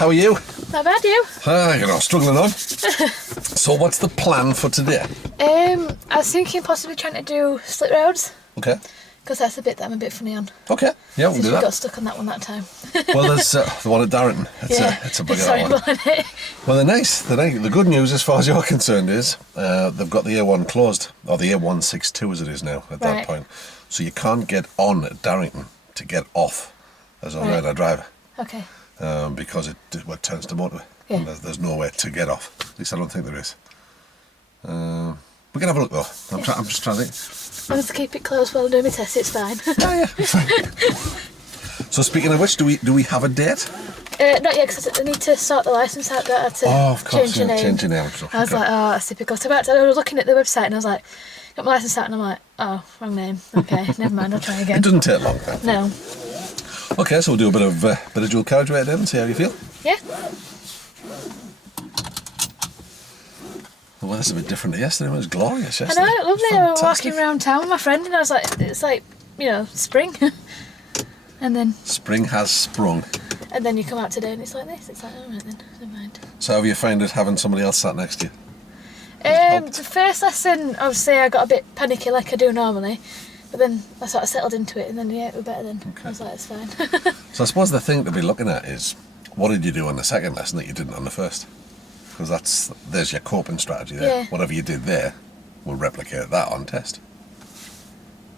How are you? Not bad, you? Struggling on. So what's the plan for today? I was thinking possibly trying to do split roads. Okay. Because that's the bit that I'm a bit funny on. Okay. Yeah, we can Since do we that. got stuck on that one that time. Well, there's the one at Darrington. It's a bugger, that one. Isn't it? Well, the good news as far as you're concerned is they've got the A1 closed, or the A162 as it is now at that point. So you can't get on at Darrington to get off as a radar driver. Okay. Because it turns to motorway. Yeah. And there's nowhere to get off. At least I don't think there is. We can have a look though. I'm just trying to think. As long as I keep it closed while I'm doing my test, it's fine. Oh, yeah, it's fine. So speaking of which, do we have a date? Not yet, because I need to sort the licence out. I had to Of course, change your name. Change your name and stuff. I was like, oh, that's typical. So I was looking at the website and I was like, got my licence out and I'm like, oh, wrong name. Okay, never mind, I'll try again. It doesn't take long then. No. Okay, so we'll do a bit of dual carriageway then and see how you feel. Yeah. The weather's a bit different to yesterday. It was glorious I yesterday. know, lovely. I was walking around town with my friend and I was like, it's like, spring. And then Spring has sprung. And then you come out today and it's like this. It's like, all right then, never mind. So how have you found it having somebody else sat next to you? The first lesson, obviously, I got a bit panicky like I do normally, but then I sort of settled into it, and then it was better then. Okay. I was like, it's fine. So I suppose the thing to be looking at is, what did you do on the second lesson that you didn't on the first? Because there's your coping strategy there. Yeah. Whatever you did there, we'll replicate that on test.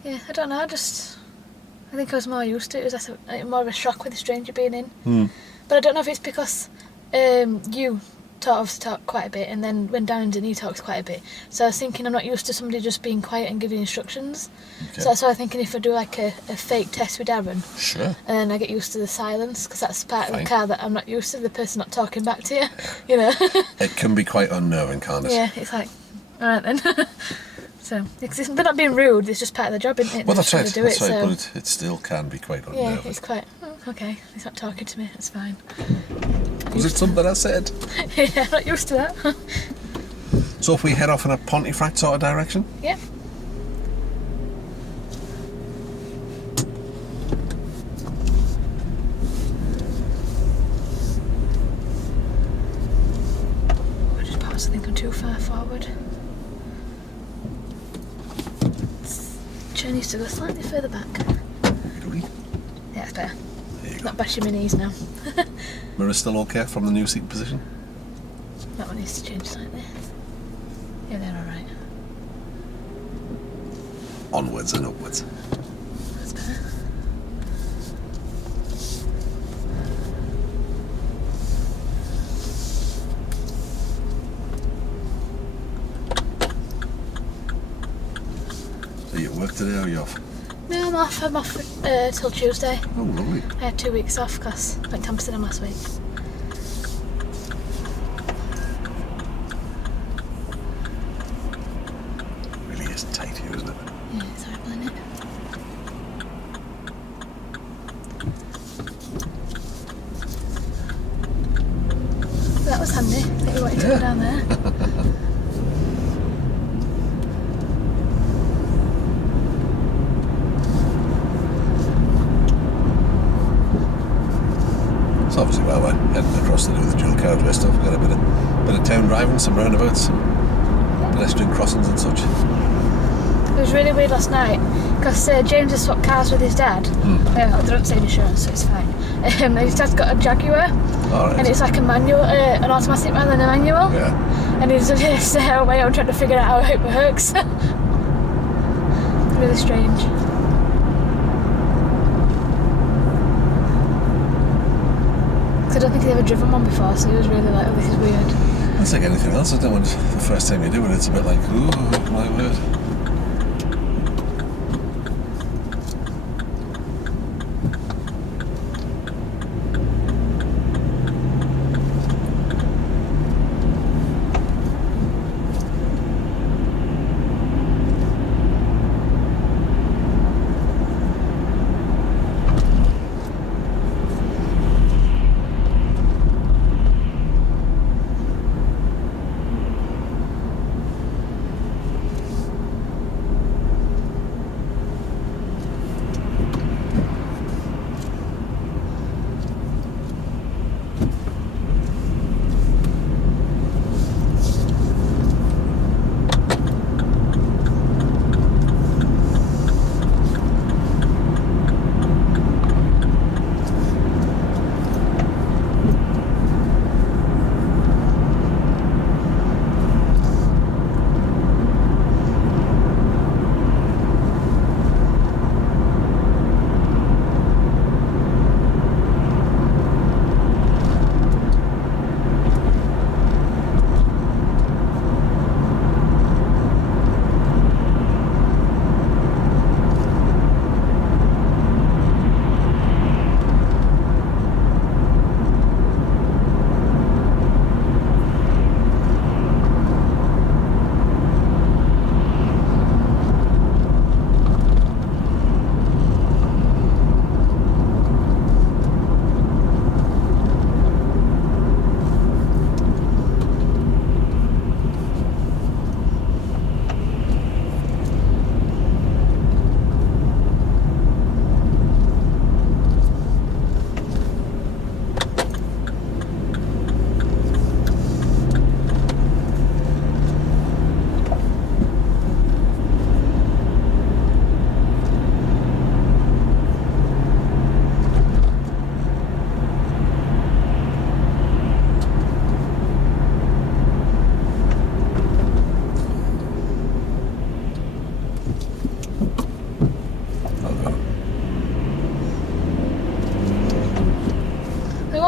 Yeah, I don't know. I think I was more used to it. It was more of a shock with a stranger being in. But I don't know if it's because you obviously talk quite a bit, and then when Darren's in, he talks quite a bit. So I was thinking I'm not used to somebody just being quiet and giving instructions. Okay. So that's why I'm thinking if I do like a fake test with Darren, sure, and then I get used to the silence, because that's part of the car that I'm not used to, the person not talking back to you, It can be quite unnerving, can't it? Yeah, it's like, alright then. So, because they're not being rude, it's just part of the job, isn't it? Well, that's right, so. But it still can be quite unnerving. Yeah, it's quite, okay, he's not talking to me, it's fine. Was it something I said? Yeah, I'm not used to that. So if we head off in a Pontefract sort of direction? Yeah. I just paused, I think I'm too far forward. Needs to go slightly further back. Really? Yeah, it's better. Not bashing my knees now. Mirror's still okay from the new seat position? That one needs to change slightly. Yeah, they're alright. Onwards and upwards. That's better. Are you at work today or are you off? No, I'm off. I'm off till Tuesday. Oh, lovely. I had 2 weeks off because I went to Amsterdam last week. Really is tight here, isn't it? Yeah, it's horrible, isn't it? That was handy that you wanted to go down there. It's obviously why we're heading across to do the dual carriageway stuff. We've got a bit of town driving, some roundabouts, pedestrian crossings and such. It was really weird last night because James has swapped cars with his dad. I don't say insurance, so it's fine. His dad's got a Jaguar, and it's like a manual, an automatic rather than a manual. Yeah. And he's just on my own trying to figure out how it works. Really strange. I don't think he'd ever driven one before, so he was really like, oh, this is weird. It's like anything else, isn't it? When it's the first time you do it, it's a bit like, ooh, my word.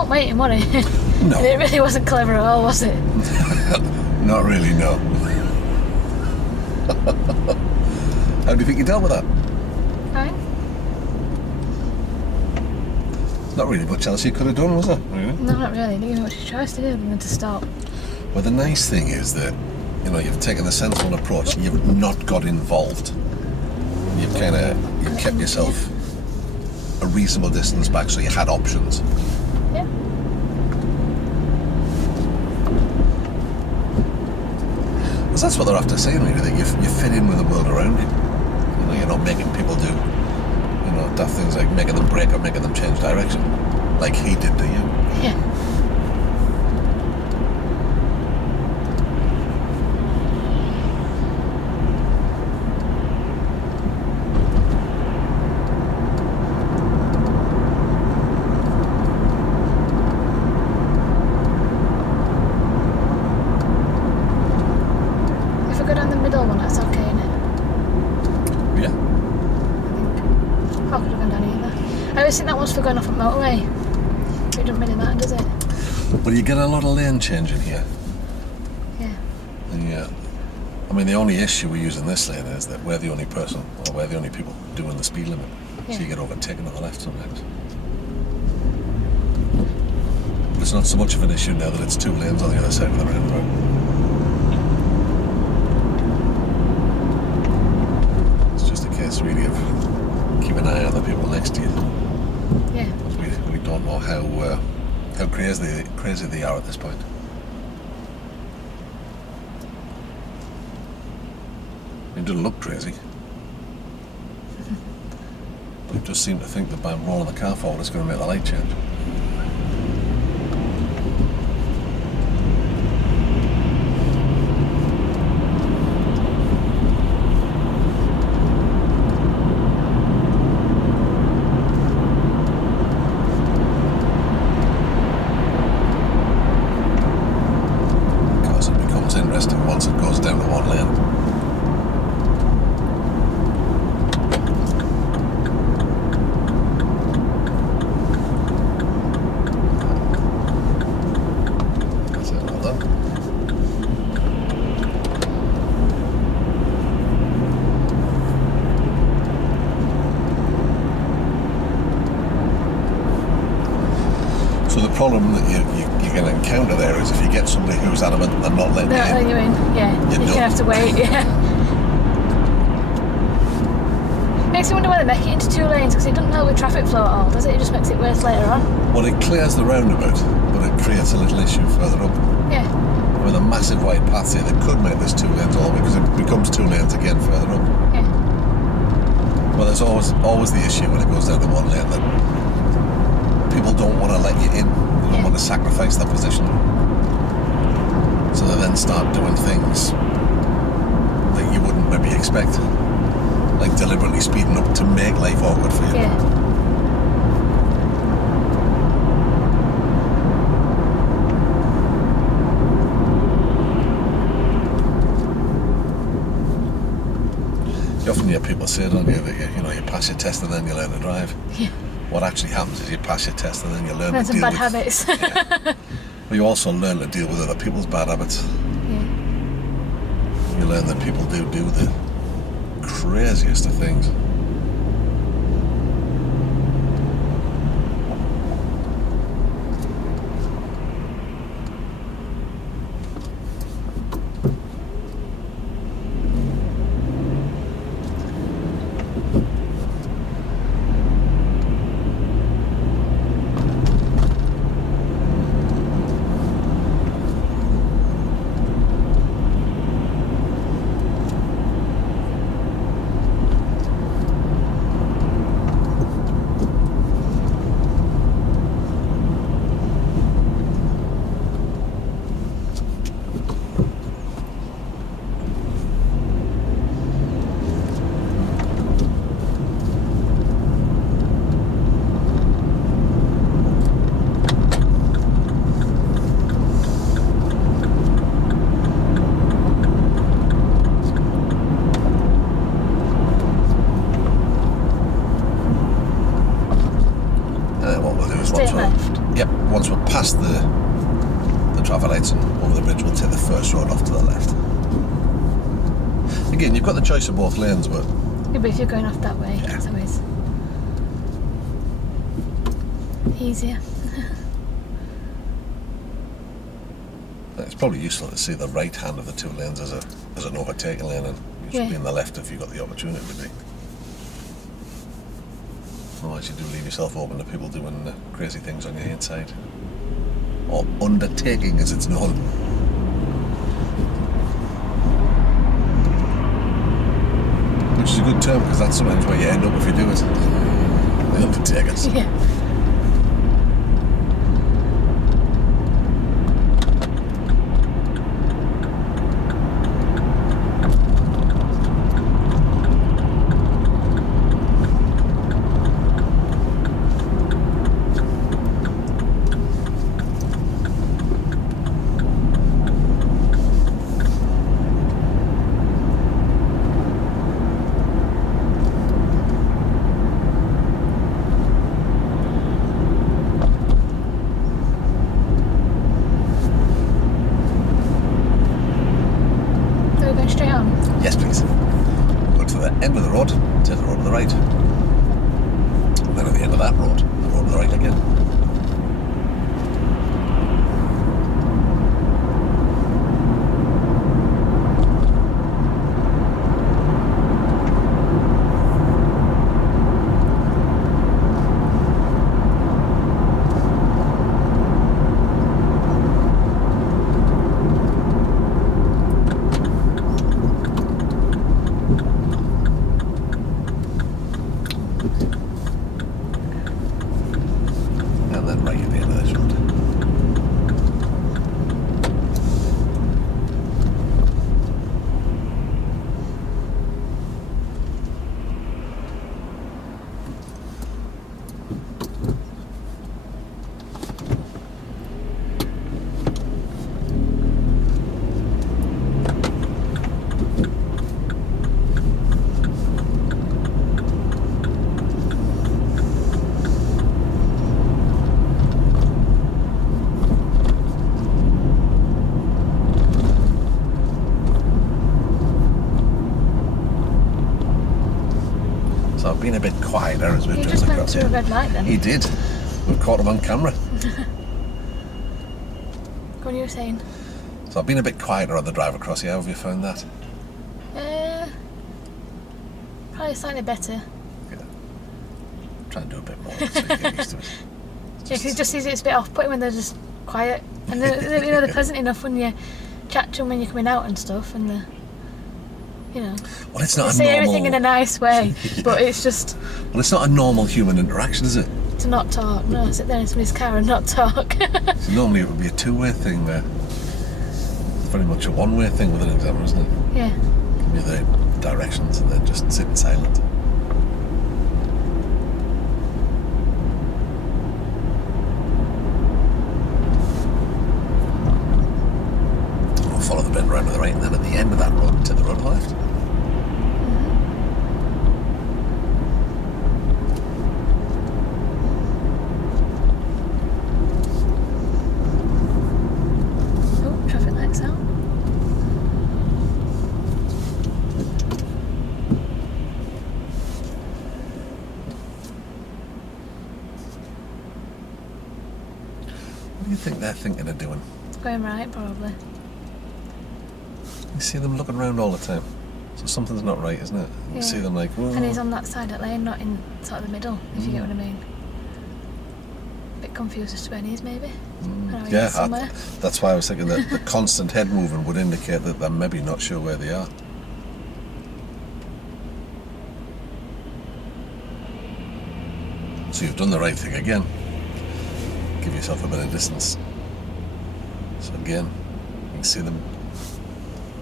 won't waiting, were he? No. And it really wasn't clever at all, was it? Not really, no. How do you think you dealt with that? Fine. Not really much else you could have done, was there? Really? No, not really. Didn't give me much choice to do other than to stop. Well, the nice thing is that, you know, you've taken a sensible approach. You've not got involved. You've kept yourself a reasonable distance back, so you had options. Yeah. Because that's what they're after saying, really, that you fit in with the world around you. You know, you're not making people do, you know, daft things like making them brake or making them change direction, like he did to you. Yeah. If I go down the middle one, that's okay, innit? Yeah. I could have gone down either. I always think that one's for going off a motorway. It doesn't really matter, does it? Well, you get a lot of lane change in here. Yeah. And yeah. I mean, the only issue we use in this lane is that we're the only person, or we're the only people doing the speed limit. Yeah. So you get overtaken on the left sometimes. But it's not so much of an issue now that it's 2 lanes on the other side of the roundabout. It's just a case, really, of keep an eye on the people next to you. Yeah. Because we don't know how crazy they are at this point. It doesn't look crazy. But it just seem to think that by rolling the car forward it's going to make the light change. Because it becomes interesting once it goes down to one lane. That's it, well done. So the problem that you're going to encounter there is if you get somebody who's adamant and not letting No, you you in. Yeah. You're You're done. gonna have to wait. Yeah. Makes me wonder why they make it into 2 lanes because it doesn't help with traffic flow at all, does it? It just makes it worse later on. Well, it clears the roundabout, but it creates a little issue further up. Yeah. With a massive wide path here that could make this 2 lanes all the way, because it becomes 2 lanes again further up. Yeah. Well, there's always the issue when it goes down to 1 lane that people don't want to let you in. They don't Yeah. want to sacrifice their position. So they then start doing things that you wouldn't maybe expect. Like deliberately speeding up to make life awkward for you. Yeah. You often hear people say, don't you, that you pass your test and then you learn to drive. Yeah. What actually happens is you pass your test and then you learn Learn to some deal bad with habits. Yeah. But you also learn to deal with other people's bad habits. Yeah. You learn that people do the craziest of things. once we're past the traffic lights and over the bridge, we'll take the first road off to the left. Again, you've got the choice of both lanes, but... Yeah, but if you're going off that way, Yeah. it's always easier. It's probably useful to see the right hand of the two lanes as an overtaking lane, and you should be in the left if you've got the opportunity to be. Otherwise you do leave yourself open to people doing crazy things on your inside. Or undertaking, as it's known. Which is a good term, because that's sometimes where you end up if you do it. The undertakers. Yeah. Going straight on. Yes, please. Go to the end of the road, take the road to the right. And then at the end of that road, the road to the right again. And then right at the end of this road. So I've been a bit quieter as we've You driven just went across through a here. red light then. He did. We've caught him on camera. What were you saying? So I've been a bit quieter on the drive across here. How have you found that? Probably slightly better. Yeah. Try and do a bit more so you get used to it. Yeah, because it just sees it's a bit off-putting when they're just quiet. And they're pleasant enough when you chat to them when you're coming out and stuff, and Well, it's not they a say normal... everything in a nice way, but it's just Well, it's not a normal human interaction, is it? to not talk. No, sit there in somebody's car and not talk. So normally it would be a two-way thing where it's very much a one-way thing with an examiner, isn't it? Yeah. Give you the directions and then just sit silent. We'll follow the bend round to the right, and then at the end of that road, to the road to the left. Oh, traffic lights out. What do you think they're thinking of doing? Going right, probably. You see them looking around all the time. So something's not right, isn't it? You Yeah. see them like, "Whoa." And he's on that side of the lane, not in sort of the middle, if you get what I mean. Bit confused as to where he is, maybe. I know he is somewhere. That's why I was thinking that the constant head movement would indicate that they're maybe not sure where they are. So you've done the right thing again. Give yourself a bit of distance. So again, you can see them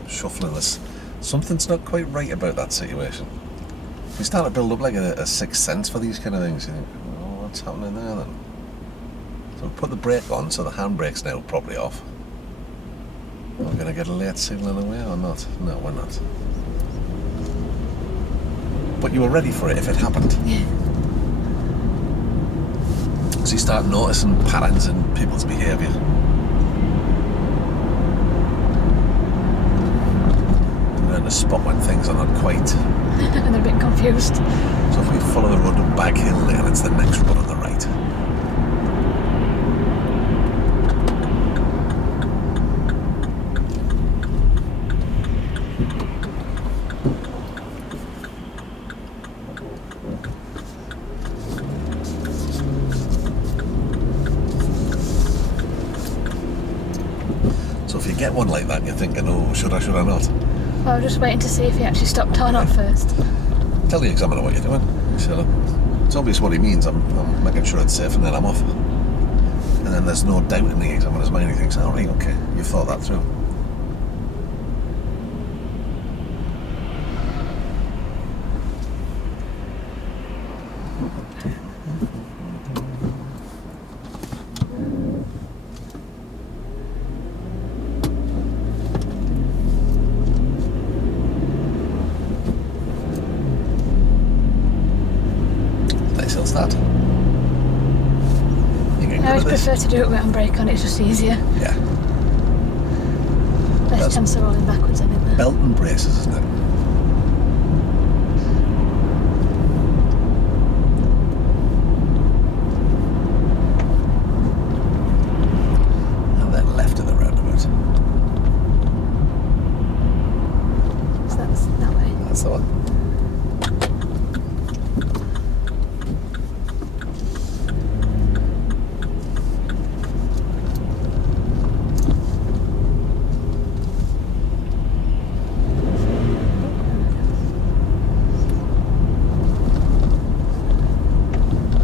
shuffling this. Something's not quite right about that situation. You start to build up like a sixth sense for these kind of things. You think, oh, what's happening there then? So put the brake on, so the handbrake's now probably off. We're going to get a late signal away or not? No, we're not. But you were ready for it if it happened. Yeah. So you start noticing patterns in people's behaviour. You learn to spot when things are not quite. And they're a bit confused. So if we follow the road up Bag Hill Lane, it's the next road on the right. So if you get one like that, you're thinking, oh, should I not? Well, I'm just waiting to see if he actually stopped or not first. Tell the examiner what you're doing. You say, look, it's obvious what he means. I'm making sure it's safe, and then I'm off. And then there's no doubt in the examiner's mind. He thinks, all right, okay, you've thought that through. Nice little start. I always prefer to do it with handbrake on, it's just easier. Yeah. Less chance of rolling backwards in it there. Belt and braces, isn't it? And then left of the roundabout. So that's that way. That's the one.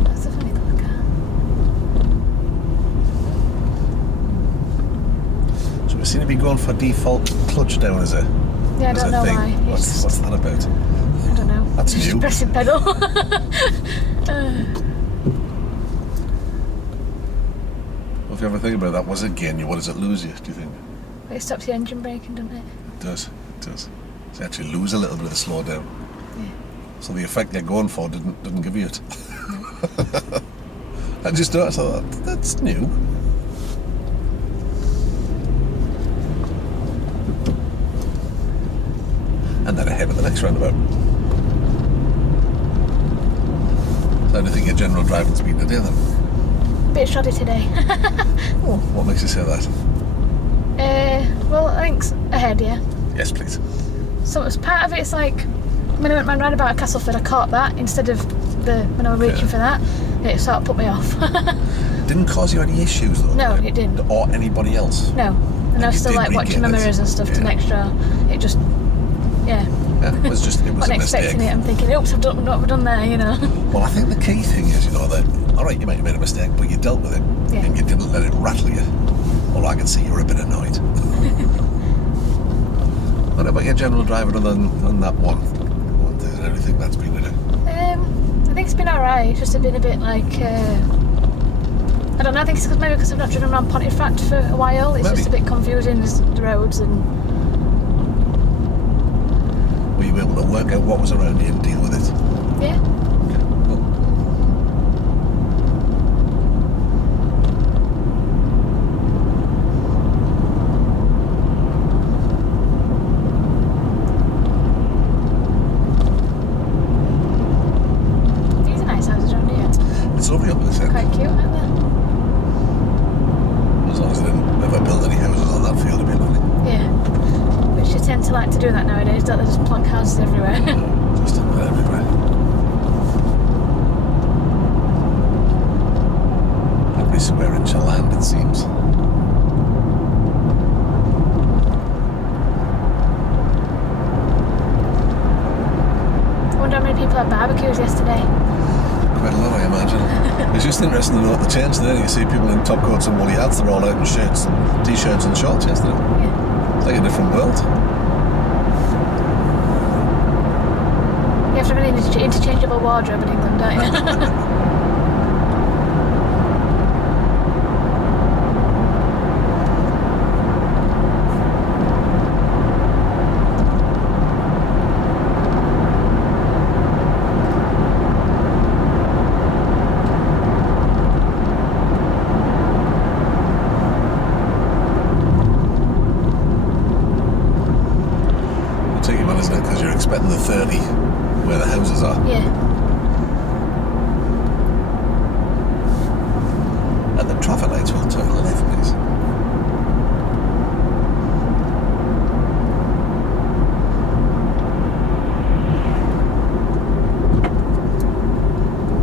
That's a funny little car. So we seem to be going for default clutch down as a Yeah, I as don't a know thing. why. It's What's that about? I don't know. That's Just new. pressing pedal. Well, if you ever think about that, was it gain you? What does it lose you, do you think? It stops the engine braking, doesn't it? It does. It does. So you actually lose a little bit of the slowdown. Yeah. So the effect you're going for didn't give you it. I just thought that's new. And then ahead of the next roundabout. So I don't think your general driving speed today then. Bit shoddy today. Oh, what makes you say that? Well, I think ahead, yeah. Yes, please. So it's part of it's like when I went round about Castleford, I caught that instead of when I was reaching for that. It sort of put me off. Didn't cause you any issues though? No, did it didn't. Or anybody else? No, and I was you still did like watching my regain it. mirrors and stuff to Yeah. next draw. It just, yeah. Yeah, it was Wasn't a mistake. expecting it. I'm thinking, oops, what have I done there? You know. Well, I think the key thing is, that, all right, you might have made a mistake, but you dealt with it, Yeah. and you didn't let it rattle you. Well, I can see you're a bit annoyed. What about your general driving other than that one? What does everything that's been to do? I think it's been alright. It's just been a bit like, I don't know. I think it's maybe because I've not driven around Pontefract for a while. It's Maybe. just a bit confusing, the roads and. Were you able to work out what was around you and deal with it? Yeah. Cool. These are nice houses around here. It's lovely up this end. Quite cute, aren't they? As long as they didn't ever build any houses on that field, it'd be lovely. Yeah. Which they tend to like to do that nowadays, don't they? Just plonk houses everywhere. Just everywhere. Every square inch of land, it seems. I wonder how many people had barbecues yesterday. Quite a lot, I imagine. It's just interesting to note the change there. You see people in top coats and woolly hats, they're all out in shirts and t-shirts and shorts yesterday. Yeah. It's like a different world. You have to have an interchangeable wardrobe in England, don't you? Yeah. And the traffic lights will turn left, please.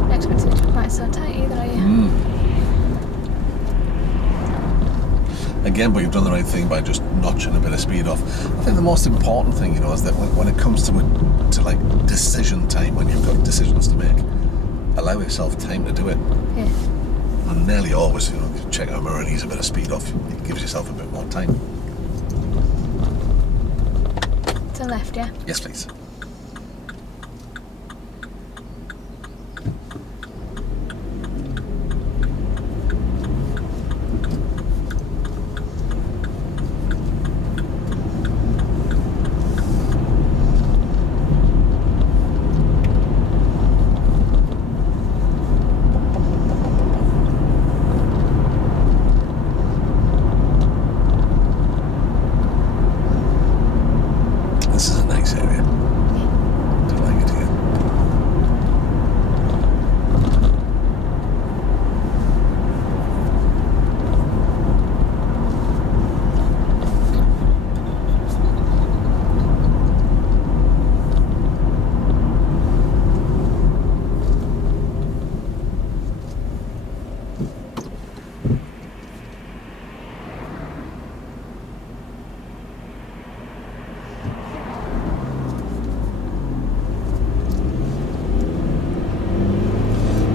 Not expecting it to be quite so tight either, are you? Again, but you've done the right thing by just notching a bit of speed off. I think the most important thing, is that when it comes to like decision time, when you've got decisions to make, allow yourself time to do it. Yeah. And nearly always, you check out a mirror and ease a bit of speed off. It gives yourself a bit more time. To the left, yeah? Yes, please. This is a nice area. Do like it here.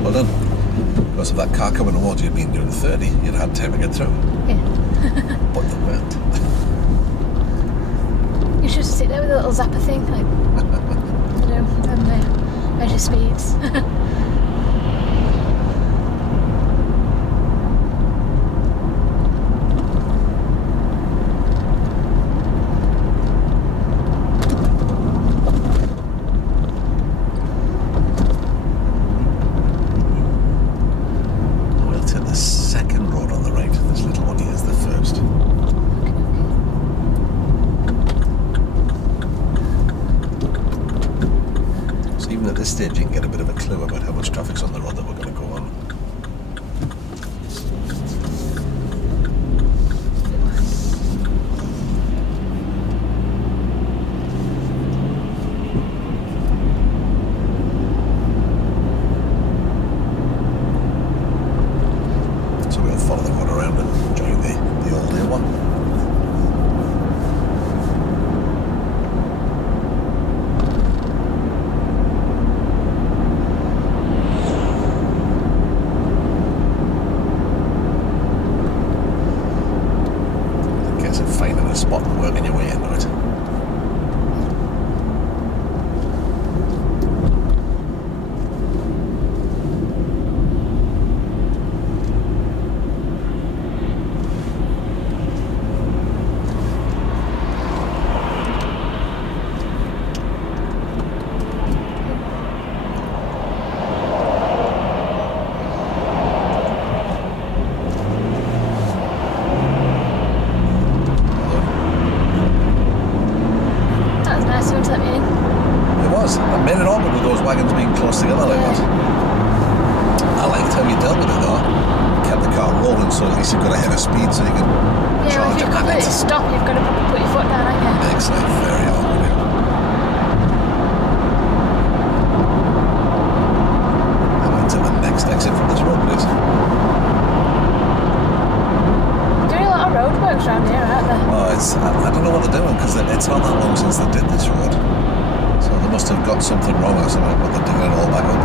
Well done. Because if that car coming towards you had been doing 30, you'd have had time to get through. Yeah. But they weren't. You should sit there with a little zapper thing, like, and measure speeds. We'll take the second road on the right. This little one here is the first. So even at this stage, you can get a bit of a clue about how much traffic's on the road that we're going to go on. So we'll follow the road around and join the old A1. I guess of finding a spot and working your way into it. That was nice of him to let me in. It was. I made it awkward with those wagons being close together like that. I liked how you dealt with it though. Kept the car rolling so at least you've got a head of speed so you can Yeah, well, if charge you it. completely stop, you've got to put your foot down, haven't you? Makes life very awkward. And on to the next exit from this road, please. Doing a lot of roadworks around here, aren't they? Oh, I don't know what they're doing because it's not that long since they did this road. So they must have got something wrong or something, but they're doing it all back up.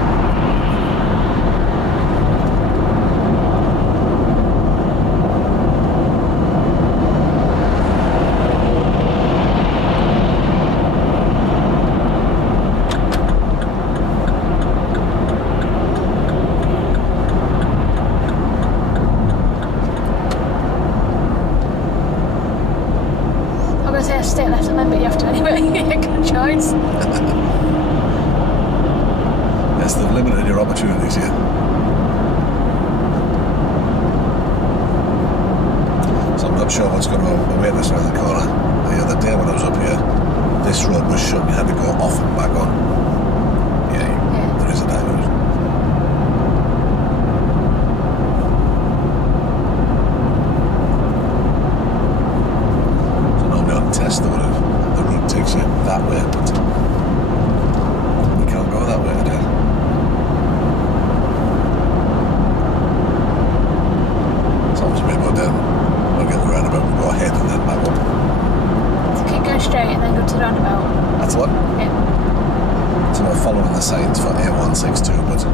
I'm going to say I stay left and then, but you have to anyway. Good choice. Yes, they've limited your opportunities here. So I'm not sure what's going to await us around the corner. The other day when I was up here, this road was shut. You had to go off and back on. Yeah, Yeah. signs for A162, but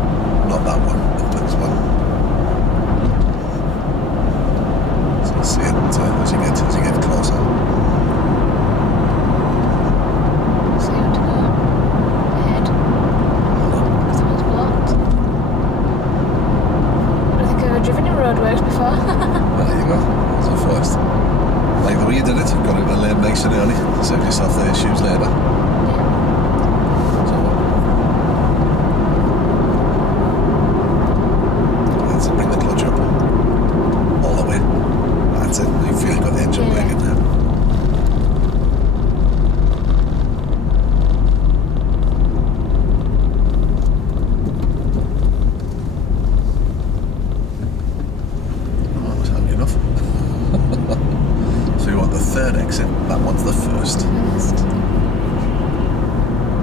not that one. The next one. So you'll see it as you get closer. So you want to go ahead. Because that one's blocked. I don't think I've ever driven in roadworks before. Well, there you go. That's the first. Like the way you did it, got in the lane nice and early. Save yourself the issues later. Bring the clutch up all the way. That's it. You feel you've got the engine working now. Oh, that was handy enough. So you want the third exit. That one's the first.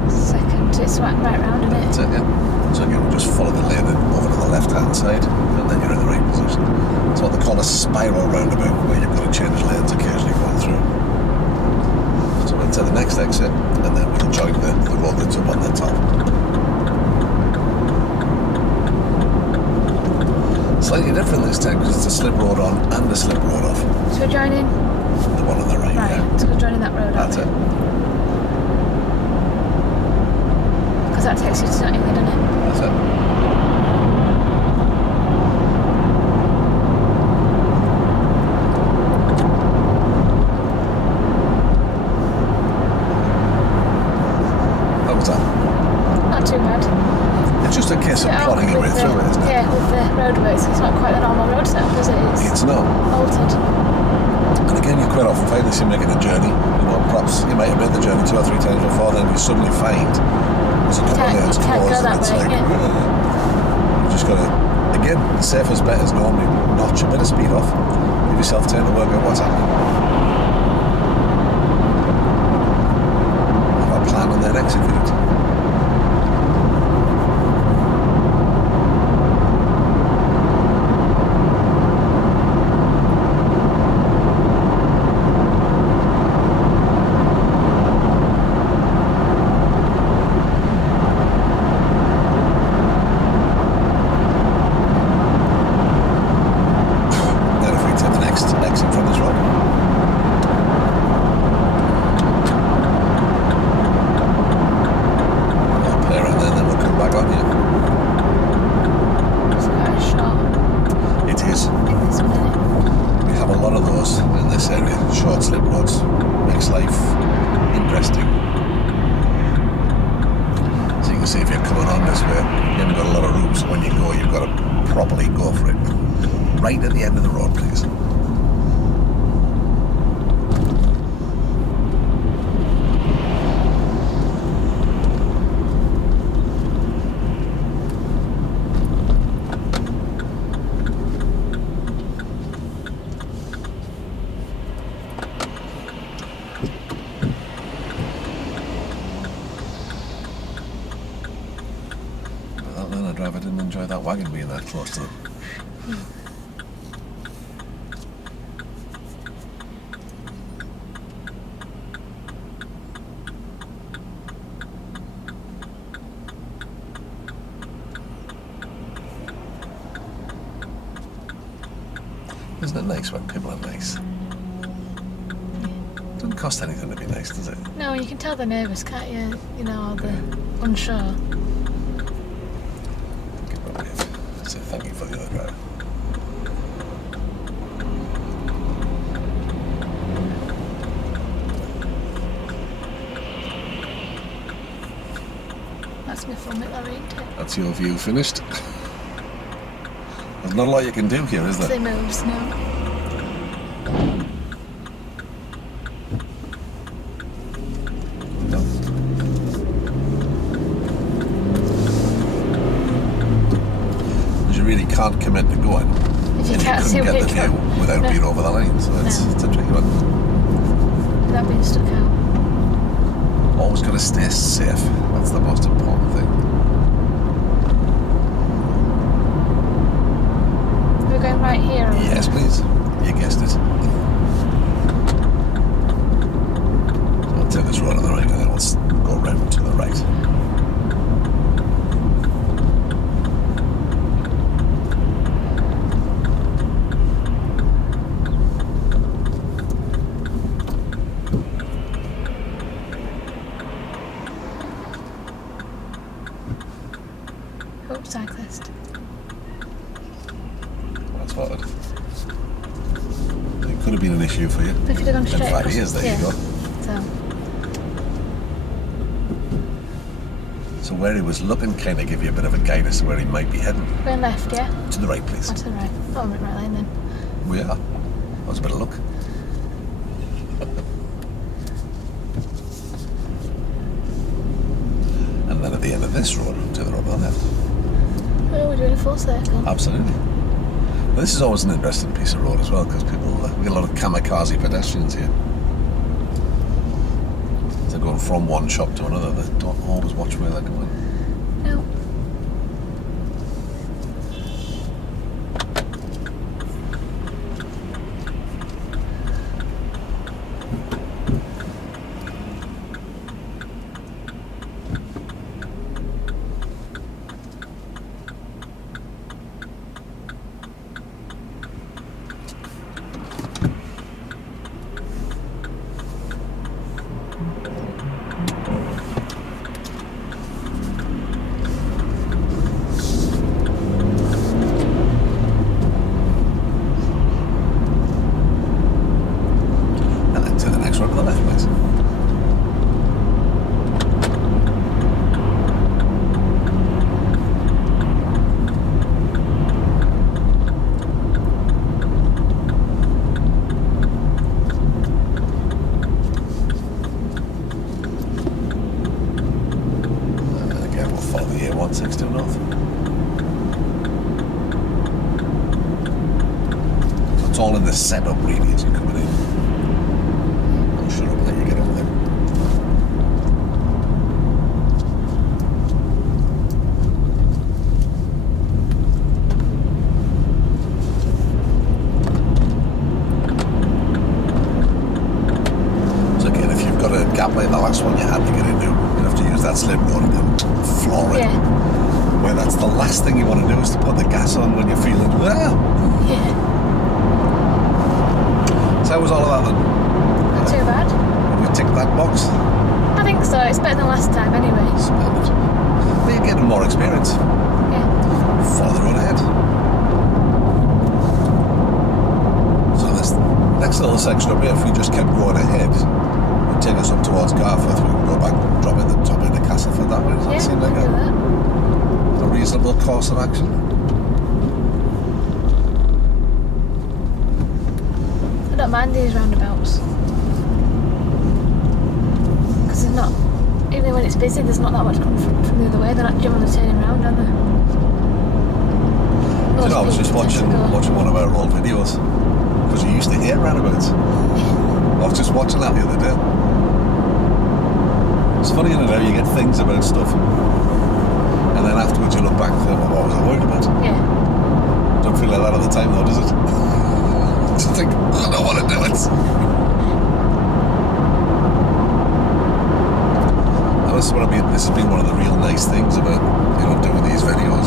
Second. It's right round, isn't it? That's it, yeah. So again, we'll just follow the lane over to the left-hand side, and then you're in the right position. It's what they call a spiral roundabout, where you've got to change lanes occasionally going through. So we'll take the next exit, and then we'll join the road that's up on the top. Slightly different this time, because it's a slip road on and a slip road off. So we're joining? The one on the right, yeah. So we're joining that road, That's it. Because that takes you to Nottingham, doesn't it? That's it. How was that? Not too bad. It's just a case of plodding your way through it, isn't it? Yeah, with the roadways. It's not quite the normal road setup, is it? It's not. Altered. And again, you quite often find this in making a journey. You know, perhaps you might have made the journey 2 or 3 times before, then you suddenly find there's a couple of lanes closed, and it's like, you just got to, again, the safest bet is normally notch a bit of speed off, give yourself time to work out what's happening. Have a plan and then execute it. Exit from this road. Up there and then we'll come back on here. It's quite short. It is. Like this one, isn't it? We have a lot of those in this area. Short slip roads. Makes life interesting. So you can see if you're coming on this way, you haven't got a lot of room, so when you go, you've got to properly go for it. Right at the end of the road, please. The driver didn't enjoy that wagon being that close to them. Isn't it nice when people are nice? Doesn't cost anything to be nice, does it? No, you can tell they're nervous, can't you? You know, or they're unsure. Say thank you for the other driver. That's my fun with lorry, isn't it? That's your view finished. There's not a lot you can do here, is there? They moves, no. No. You really can't commit to going If you and can't you see couldn't where get the you're view going. without No. being over the line, so it's a tricky one. Without being stuck out. Always got to stay safe. That's the most important thing. We're going right here. Yes, please. You guessed it. So I'll take this road on the right and then we'll go round to the right. Oh, cyclist. That's spotted. It could have been an issue for you. But if you'd have gone straight In 5 across- years, there yeah. you go. So where he was looking kind of give you a bit of a guide as to where he might be heading. Going left, yeah? To the right, please. Oh, to the right. Oh, I'm in right lane then. We are. That was a bit of luck. And then at the end of this road, to the road on the left. Oh, we're doing a full circle. Absolutely. But this is always an interesting piece of road as well, because people, we get a lot of kamikaze pedestrians here. They're going from one shop to another. They don't always watch where they're going. No. And then to the next one to the left, please. And again, we'll follow the A162 north. So it's all in the setup really as you're coming in. I'm sure I'll let you get over there. So again, if you've got a gap like the last one you had to get into, you have to use that slip road and floor it. Yeah. Where that's the last thing you want to do is to put the gas on when you're feeling, Yeah. So how was all of that then? Not too bad. Have we ticked that box? I think so. It's better than last time anyway. Splendid. But you're getting more experience. Yeah. Follow the road ahead. So this next little section up here, if we just kept going ahead, would take us up towards Garforth. We can go back, drop in the top into Castleford that way. Does that Yeah, seem like do that. a reasonable course of action? I don't mind these roundabouts. Because there's not, even when it's busy, there's not that much coming from the other way. They're not generally turning around, are they? Do you know, I was Most just people tend to watching go. one of our old videos because you used to hear roundabouts. I was just watching that the other day. It's funny, isn't it, how you get things about stuff and then afterwards you look back and think, well, what was I worried about? Yeah. Don't feel like that at the time though, does it? Just think, I don't want to do it. And this has been one of the real nice things about, doing these videos,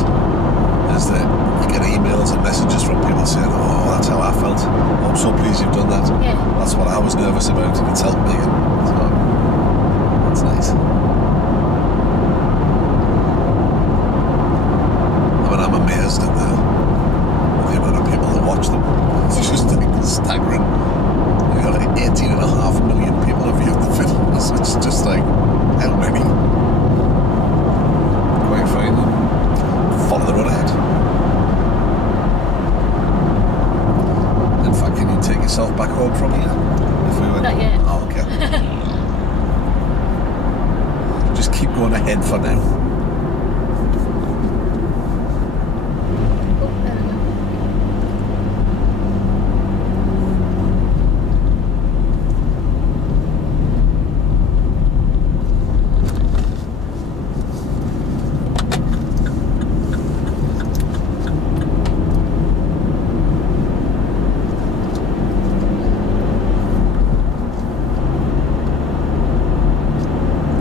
is that you get emails and messages from people saying, oh, that's how I felt. Oh, I'm so pleased you've done that. Yeah. That's what I was nervous about, and it's helped me. And so, that's nice. I mean, I'm amazed at the amount of people that watch them. It's just like staggering. We've got like 18.5 million people have viewed the videos. It's just like, how many? Quite fine. Follow the road ahead. In fact, can you take yourself back home from here? If we went? Not yet. Oh, okay. Just keep going ahead for now. Oh, there we go.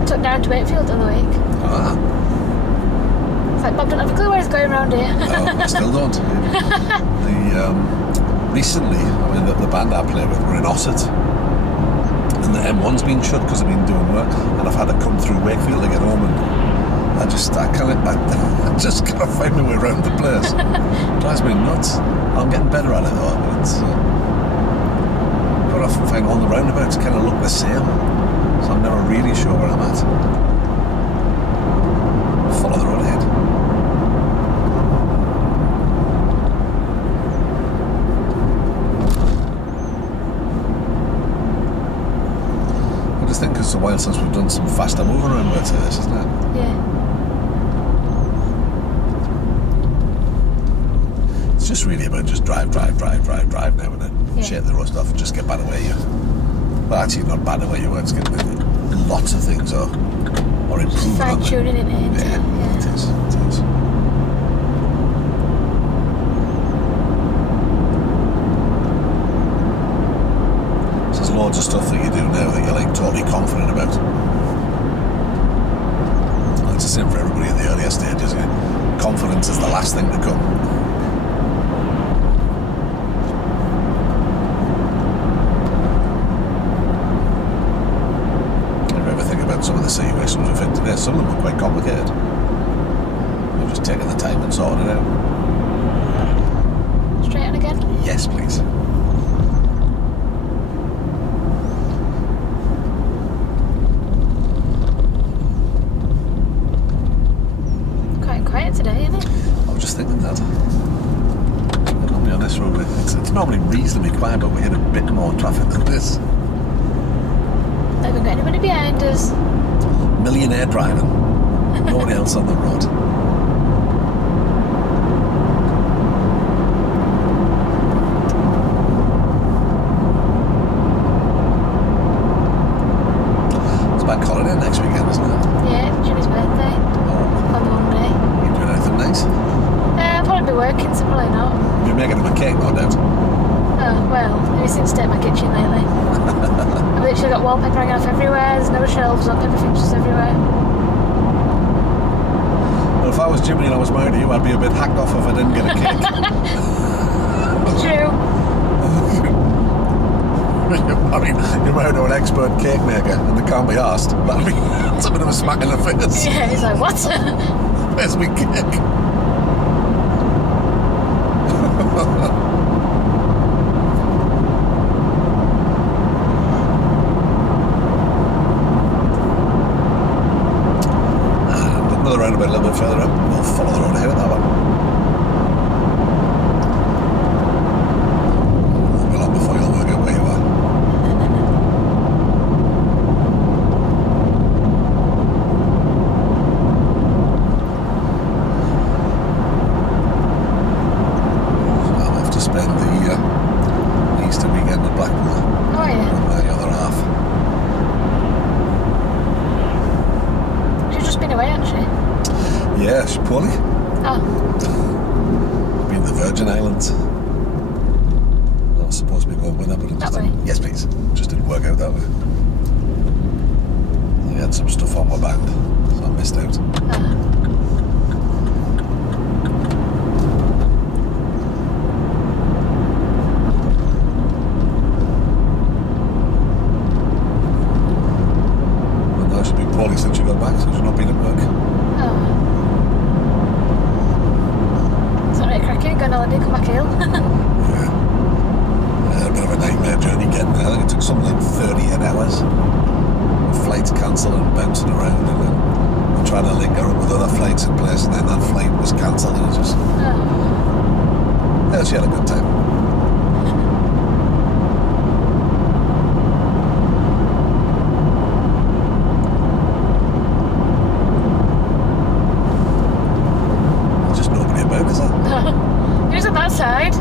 Took down to Wakefield the other week. Ah, It's like, Bob don't have a clue where he's going around here. no, I still don't. Recently, I mean, the band I play with were in Ossett, and the M1's been shut because I've been doing work, and I've had to come through Wakefield to get home, and I just can't find my way around the place. Drives me nuts. I'm getting better at it though, but it's quite often find all the roundabouts kind of look the same, so I'm never really sure where I'm at. Follow the road ahead. I just think it's a while since we've done some faster moving roundabouts to this, isn't it? Yeah. It's just really about just drive now and then shake the rust off and just get better where you. Well, actually, not better where you were. It's getting lots of things are improving. Fine tuning it in. Yeah, it is. It is. So there's loads of stuff that you do now that you're like totally confident about. And it's the same for everybody in the earlier stages. Confidence is the last thing to come. Some of the situations we've had today, some of them were quite complicated. We've just taken the time and sorted it out. Straight on again? Yes, please. Quite quiet today, isn't it? I was just thinking that. I'll be honest, it's normally reasonably quiet, but we had a bit more traffic than this. Haven't got anybody behind us. Millionaire driving. Nobody else on the road. It's bank holiday next weekend, isn't it? Yeah, Jimmy's birthday. Oh. On Monday. You doing anything nice? I'll probably be working, so probably not. You're making him a cake, no doubt. Oh, well, have you seen stay in my kitchen lately? I've literally got wallpaper hanging off everywhere, there's no shelves up, everything's just everywhere. Well, if I was Jimmy and I was married to you, I'd be a bit hacked off if I didn't get a cake. True. I mean, you're married to an expert cake maker and they can't be asked. That's a bit of a smack in the face. Yeah, he's like, what? Where's my cake? Around a little bit further up, we'll follow the road ahead at that one. Won't be long before you'll work out where you are. So I'll have to spend the Easter weekend at Blackpool. Oh yeah. On the other half. She's just been away, hasn't she? Yeah, she's poorly. Oh. Been in the Virgin Islands. I was supposed to be going with her, but it just didn't. Yes, please. Just didn't work out that way. I had some stuff on my band, so I missed out. But now she's been poorly since she got back, so she's not been at work. Going on holiday, come back ill. Yeah. A bit of a nightmare journey getting there. I think it took something like 38 hours. Flights cancelled and bouncing around, and then trying to link her up with other flights in place, and then that flight was cancelled, and it just. Yeah, she had a good time. There's just nobody about, is there? Who's on that side?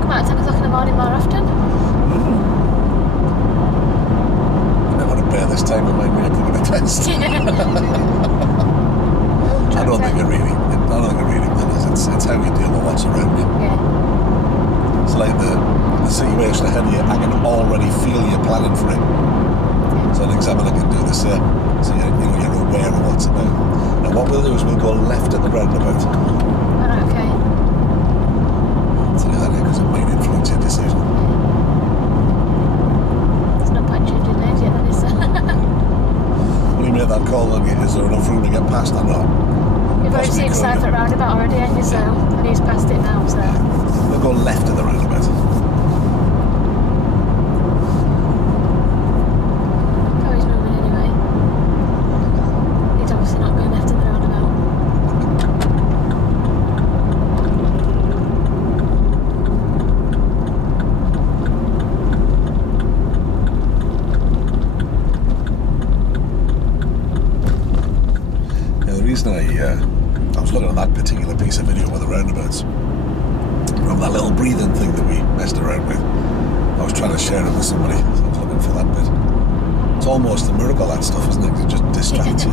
Come out at 10 o'clock in the morning more often. I want to bear this time of my meal coming to test. I don't think it really matters. It's how you deal with what's around you. Yeah. It's like the situation ahead of you. I can already feel you planning for it. So an examiner can do this there. So you're aware of what's about. Now what we'll do is we'll go left at the roundabout. Right, okay. So do that here because it might influence your decision. There's no point changing names yet, then, is there? When you made that call, then is there enough room to get past or not? You've already seen Cypher roundabout already, haven't you? So, and he's past it now, so. We'll go left at the roundabout. Oh, he's moving anyway. He's obviously not going left at the roundabout. Yeah, the reason I was looking at that particular piece of video with the roundabouts, from that little breathing thing that we messed around with, I was trying to share it with somebody, so I was looking for that bit. It's almost a miracle, that stuff, isn't it? It just distracts you.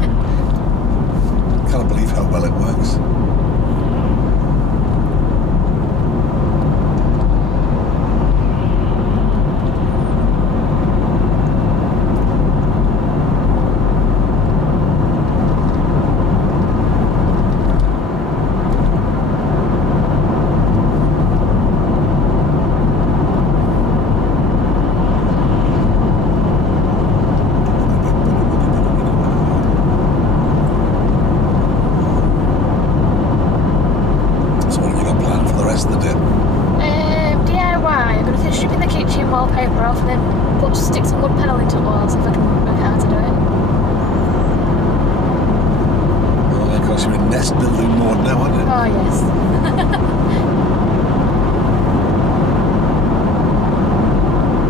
Can't believe how well it works. Wallpaper off and then stick some wood panel into the walls if I can work out how to do it. Oh, of course, you're in nest building mode now, aren't you? Oh, yes.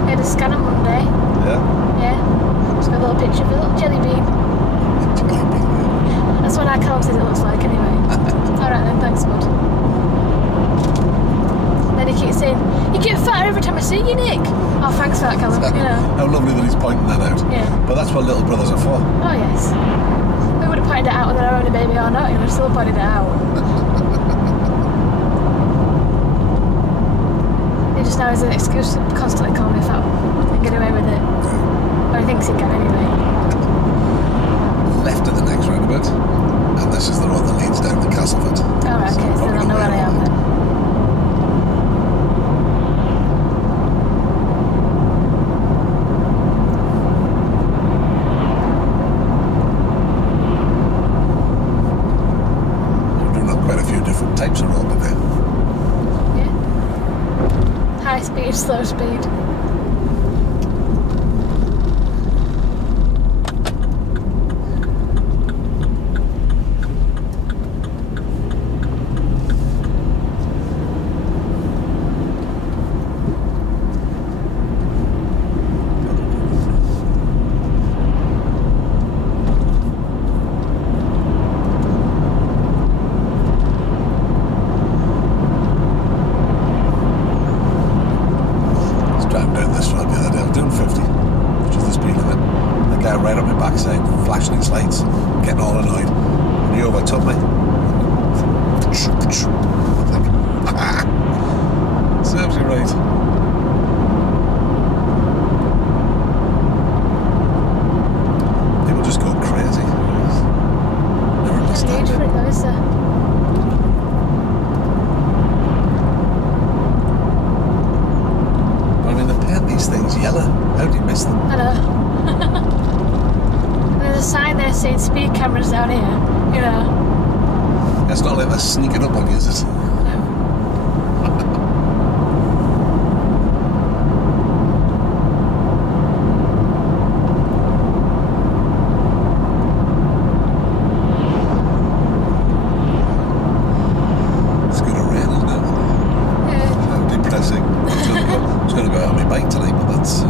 I had a scan on Monday. Yeah? Yeah. Just got a little picture of a little jelly bean. Jelly bean, yeah. That's what our Callum says it looks like anyway. Alright then, thanks, bud. Then he keeps saying, you get fatter every time I see you, Nick. Oh, thanks for that, Callum, you know. How lovely that he's pointing that out. Yeah. But that's what little brothers are for. Oh, yes. We would have pointed it out whether I owned a baby or not, he would have still pointed it out. He just now has an excuse to constantly call me fat and get away with it. Or he thinks he can anyway. Left at the next roundabout, and this is the road that leads down to Castleford. Alright, okay, so then I'll know where I am then. Types of road in there. Yeah. High speed, slow speed. Right up my backside, flashing its lights, getting all annoyed, and he overtook me. I think, serves you right. People just go crazy. Never understand it. Though, is there? I mean, they paint these things yellow. How do you miss them? I know. There's a sign there saying speed cameras down here, you know. It's not like they're sneaking up on you, is it? It's going to rain, isn't it? Yeah. How depressing. I was going to go out on my bike tonight, but that's...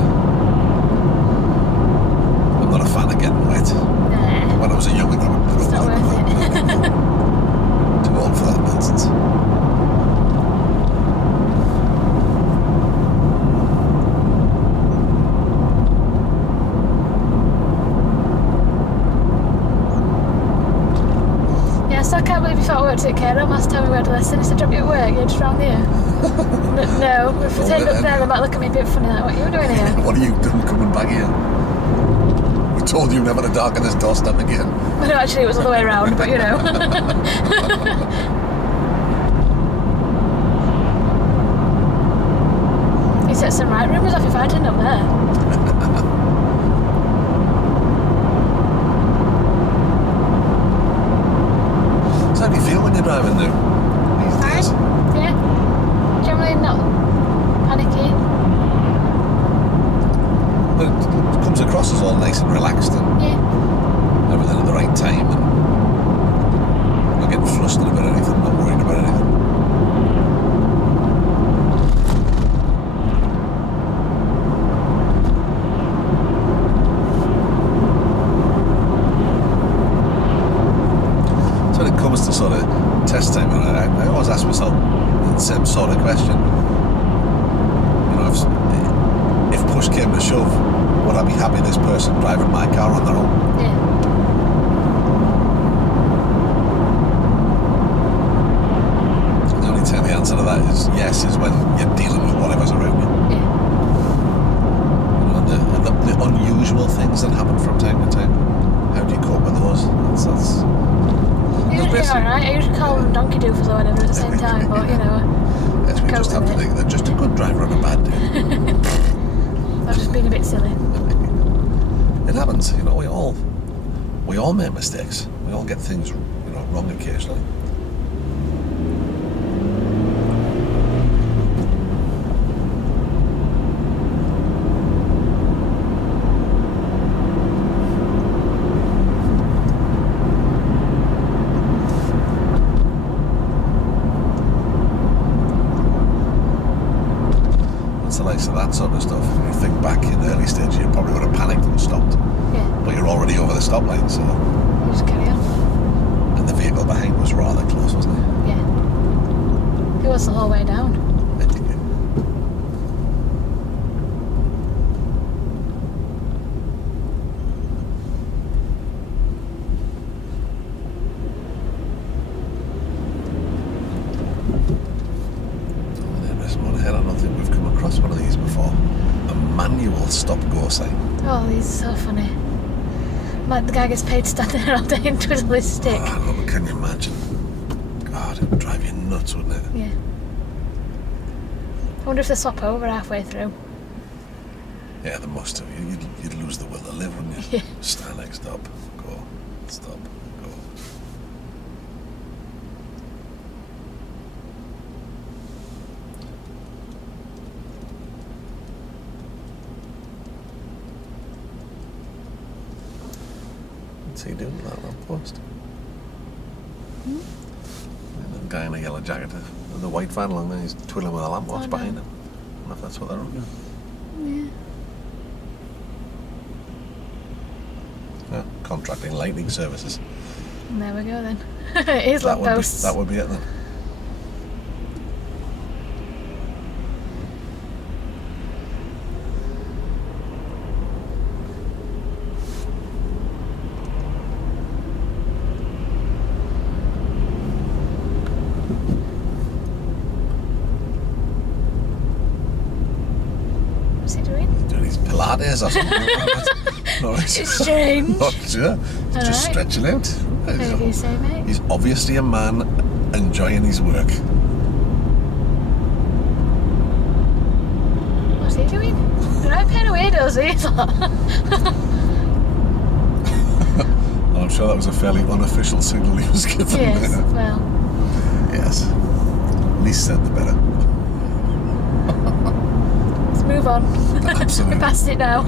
I'm not a fan of getting wet. Nah. When I was a young one, I would put It's up not with worth that. it. Too old for that nonsense. Yeah, so I can't believe you thought I worked at care last time we had a lesson. He said, drop you at work, you're just round here. No, if I turned up there, they might look at me a bit funny, like, what are you doing here? What are you doing coming back here? told you never to darken this doorstep again. Well, no, actually, it was the other way around, but you know. You set some right rumours off if I didn't up there. So how do you feel when you're driving now? These days? Yeah. Generally not panicky. But it comes across as all nice and relaxed and Yeah. everything at the right time, and not getting flustered about anything, not worried about anything. So when it comes to sort of test time, I always ask myself the same sort of question. You know, if push came to shove, would I be happy this person driving my car on their own? Yeah. The only time the answer to that is yes, is when you're dealing with whatever's around you. Yeah. You know, the unusual things that happen from time to time. How do you cope with those? That's Usually alright. I usually call them donkey doofers or whatever at the same time, but you know. yes, we just have to think they're just a good driver on a bad day. I've just been a bit silly. It happens, you know. We all make mistakes. We all get things, you know, wrong occasionally. It's the likes of that sort of stuff. When you think back in the early stages, you probably would have panicked and stopped. Yeah. But you're already over the stop line, so. You just carry on. And the vehicle behind was rather close, wasn't it? Yeah. It was the whole way down. I don't think we've come across one of these before. A manual stop-go sign. Oh, these are so funny. Like the guy gets paid to stand there all day and twiddle his stick. Oh, no, can you imagine? God, it would drive you nuts, wouldn't it? Yeah. I wonder if they swap over halfway through. Yeah, they must have. You'd lose the will to live, wouldn't you? Yeah. Stand next, stop, go, stop, go. What's he doing to that lamppost? And the guy in a yellow jacket with the white van along there, he's twiddling with a lamppost behind him. I don't know if that's what they're up to. Yeah. Yeah, contracting lightning services. And there we go then. It is lampposts. That would be it then. What's he doing? Doing his Pilates or something. It's strange. Not sure. He's just Alright. stretching out. What did you say, mate? He's obviously a man enjoying his work. What's he doing? The right pair of weirdos, these lot. I'm sure that was a fairly unofficial signal he was giving. Yes, there. well. Yes. Least said the better. Let's move on. Absolutely. We're past it now.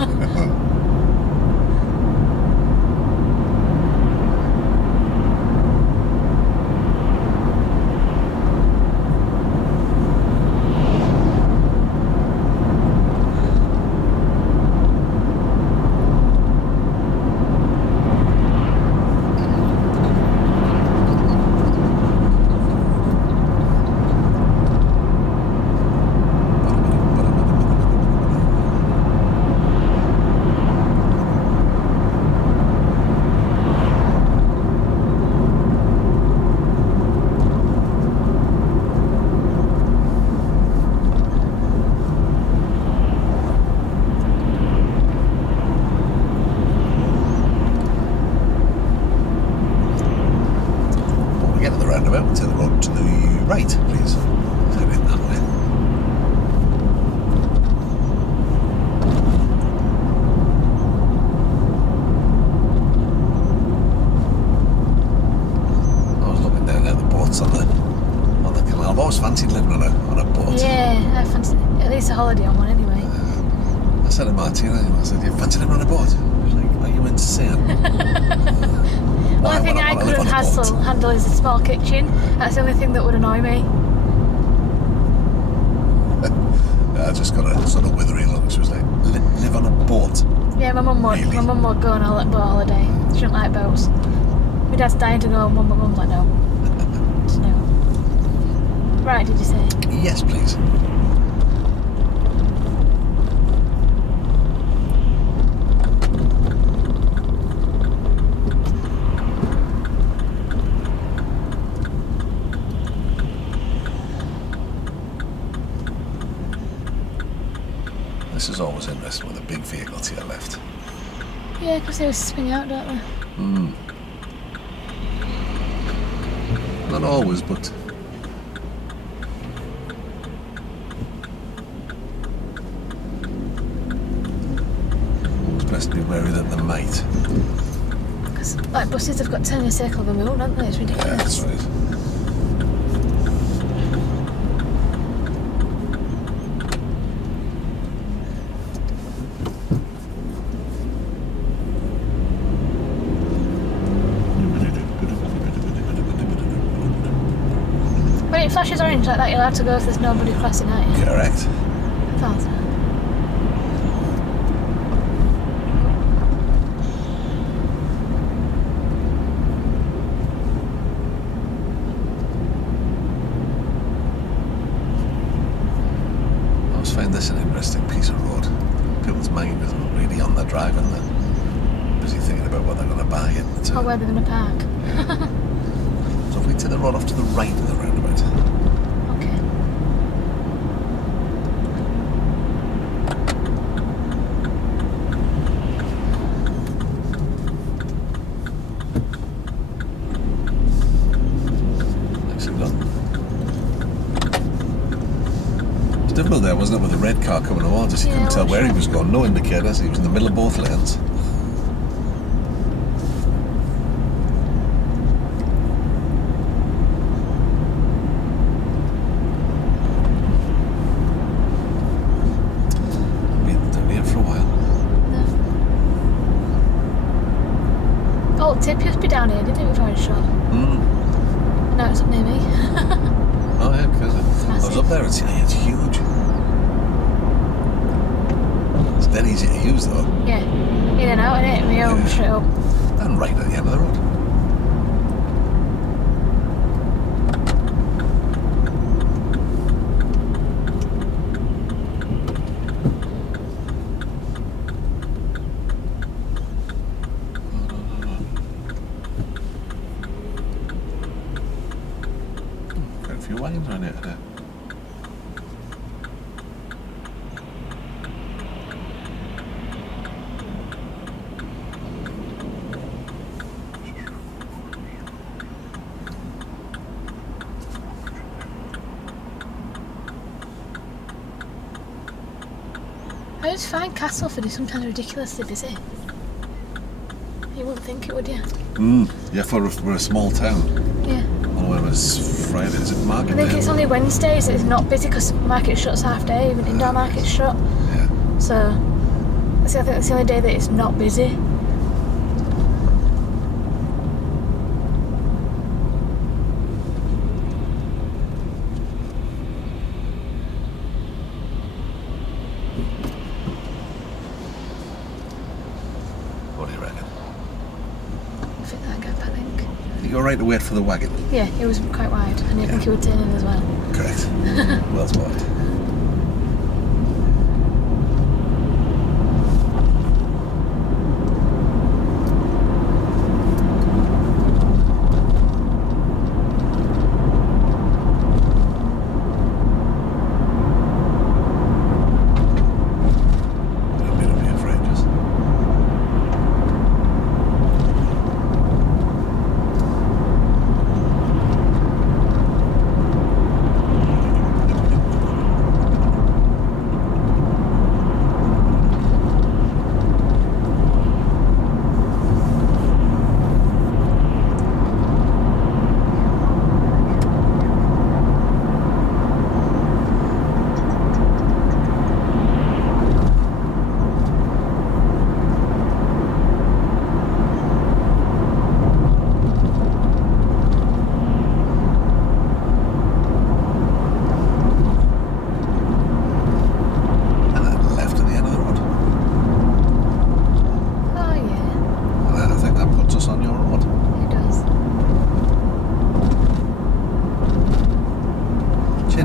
to the right, please. Turn in that way. I was looking down at the boats on the canal. I've always fancied living on a boat. Yeah, I fancy at least a holiday on one anyway. I said to Martina, I said, "You fancy living on a boat?" She was like, "Are you insane?" The only thing I couldn't handle is a small kitchen. That's the only thing that would annoy me. I just got a sort of withery look. She was like, "Live on a boat." Yeah, my mum would. Really? My mum would go on a boat holiday. She didn't like boats. My dad's dying to go on one, but mum's like, no. Just no. Right, did you say? Yes, please. This is always interesting with a big vehicle to your left. Yeah, because they always swing out, don't they? Not always, but it's best to be wary that they might. Because like buses have got to turn in a circle of a moon, haven't they? It's ridiculous. Yeah, that's right. When it flashes orange like that, you're allowed to go if there's nobody crossing at you. Correct. I thought so. I always find this an interesting piece of road. People's mind isn't really on the driving. They're busy thinking about what they're going to buy it. Or where they're going to park. So if we take the road off to the right of the roundabout. Okay. Nicely done. It was difficult there, wasn't it, with the red car coming towards us? You Yeah, couldn't tell well, where he sure. was going. No indicators. He was in the middle of both lanes. We've been down here for a while. No. Old Tip used to be down here, didn't it, before it's shot? Now it's up near me. Oh yeah, because I was massive. up there and seen it. It's huge. It's dead easy to use though. Yeah. In and out, innit? My own Yeah. straight up. And right at the end of the road. Quite a few wagons around here today. I just find Castleford is sometimes ridiculously busy. You wouldn't think it, would you? Yeah, we're a small town. Yeah. Although it was Friday, is it market I think day? it's only Wednesdays that it's not busy because market shuts half day, even indoor market's shut. Yeah. So, I think that's the only day that it's not busy. What do you reckon? Fit that gap, I think. You're right to wait for the wagon. Yeah, it was quite wide, and I think he would turn in as well. Correct. Well spotted. I've been up here for ages.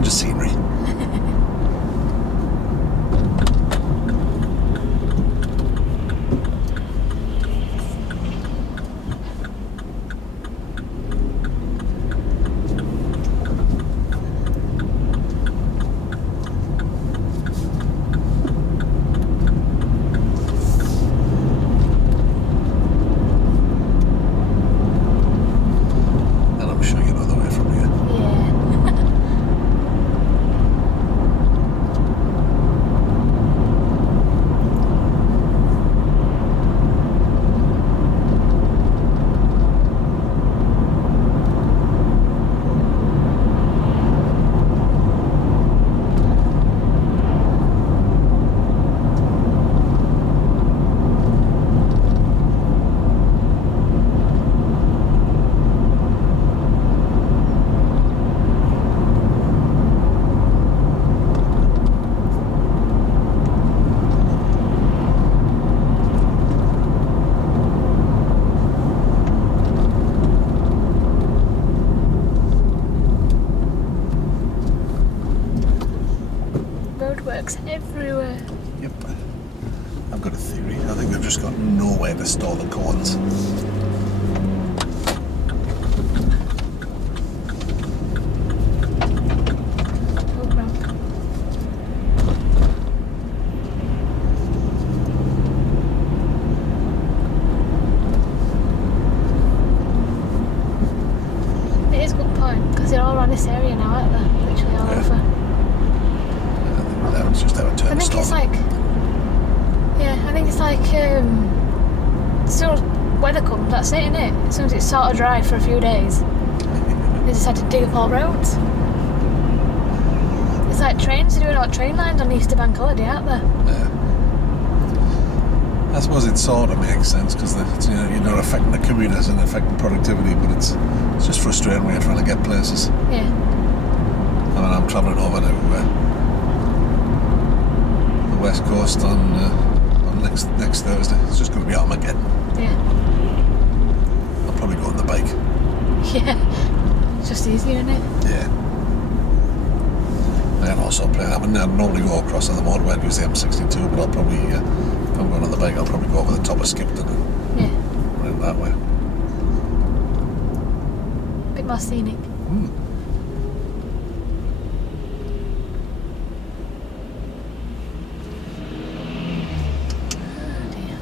change of scenery. And I'm sure you know the way from here. Yeah. Roadworks everywhere. Yep. I've got a theory. I think they've just got nowhere to store the cones. Oh, ramp. It is a good point because they're all around this area now, aren't they? Literally all Yeah. over. That was just how it I turned think storm. it's like, yeah, I think it's like, as soon as weather comes, that's it, innit? As soon as it's sort of dry for a few days, they just had to dig up all roads. It's like trains, they're doing all train lines on the Easter Bank holiday, aren't they? Yeah. I suppose it sort of makes sense because you're not affecting the commuters and affecting productivity, but it's just frustrating when you're trying to get places. Yeah. I mean, I'm travelling over to the West Coast on next Thursday. It's just going to be Armageddon. Yeah. I'll probably go on the bike. Yeah. It's just easier, isn't it? Yeah. And also I normally go across on the motorway and use the M62, but I'll probably, if I'm going on the bike, I'll probably go over the top of Skipton and Yeah. around that way. A bit more scenic. Oh dear.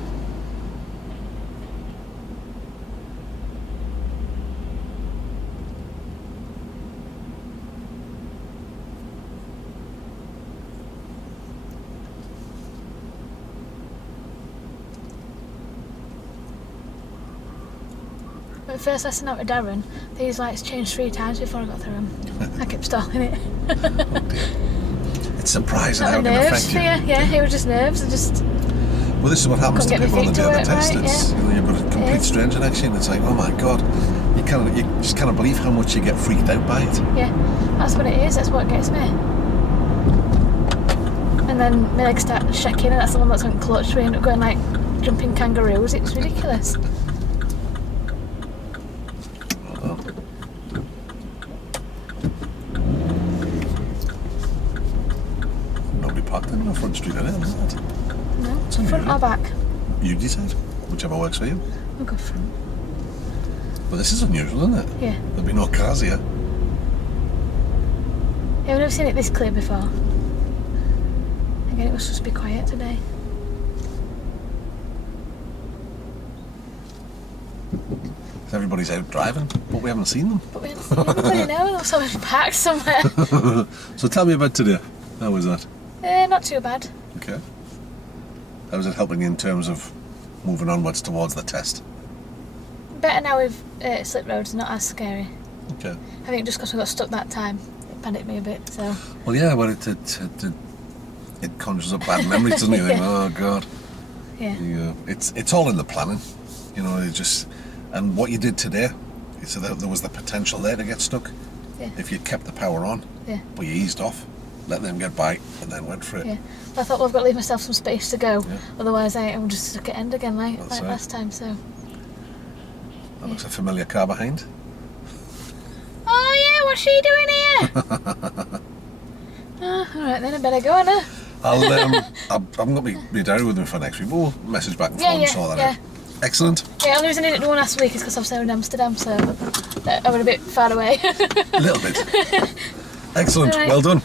When I first listened out to Darren, these lights changed 3 times before I got through them. I kept stalling it. Oh dear. It's surprising how Not it the can nerves affect for you. you. Yeah, it was just nerves. I just, Well, this is what happens to Couldn't get people on the my day feet of the to work test. right, It's, yeah. you've got a complete is. stranger next to you, and it's like, oh my god, you just can't believe how much you get freaked out by it. yeah, that's what it is. That's what gets me. And then my legs start shaking, and that's the one that's on clutch. We end up going like jumping kangaroos. It's ridiculous. Well, nobody parked in the front street of it, is it? No, unusual. front or back? You decide, whichever works for you. I'll go front. But this is unusual, isn't it? Yeah. There'll be no cars here. Yeah, I've never seen it this clear before. Again, it was supposed to be quiet today. Everybody's out driving, but we haven't seen them. But we haven't seen anybody now. They're sort of parked somewhere. So tell me about today. How was that? Not too bad. Okay. How was it helping you in terms of moving onwards towards the test? Better now with slip roads, not as scary. Okay. I think just because we got stuck that time, it panicked me a bit. So Well, yeah, but it conjures up bad memories, doesn't it? You think, oh God. yeah, It's all in the planning, you know. It just and what you did today, so that there was the potential there to get stuck. Yeah. If you kept the power on, yeah, but you eased off, let them get by, and then went for it. yeah. I thought, well, I've got to leave myself some space to go. Yeah. Otherwise, I'm just stuck at end again like That's right. last time. So. That looks a familiar car behind. Oh yeah, what's she doing here? All right, then I better go, now. I've got my diary with me for next week. We'll message back and forth and sort that out. Excellent. Yeah, only reason I didn't do one last week is because I was in Amsterdam, so I was a bit far away. A little bit. Excellent. Right. Well done.